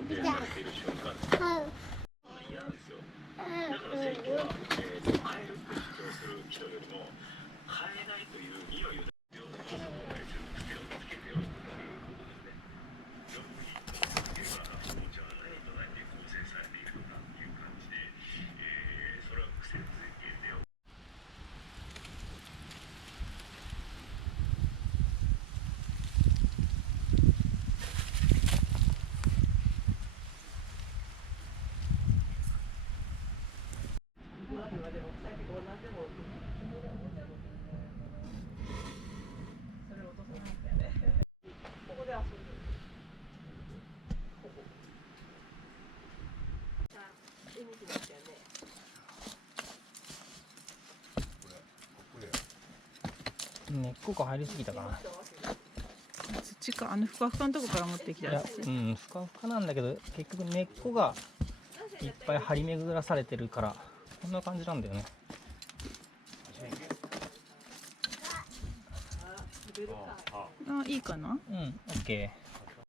食に慣れている瞬間嫌なんですよ。だから選挙は、変えるって主張する人よりも変えないという匂いを出すような人をつけておくということですね。よく言うスポーツは何と何で構成されているのかという感じで、それは癖づいているよ。根っこが入りすぎたかな。土かふかふかのとこから持ってきたいや、ふかふかなんだけど、結局根っこがいっぱい張り巡らされてるから、こんな感じなんだよね。いいかな。オッケー。